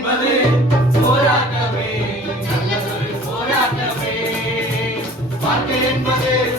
என்பது போராட்டமே. நல்லதொரு போராட்டமே. வாழ்க்கை என்பது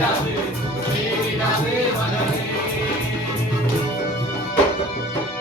大队。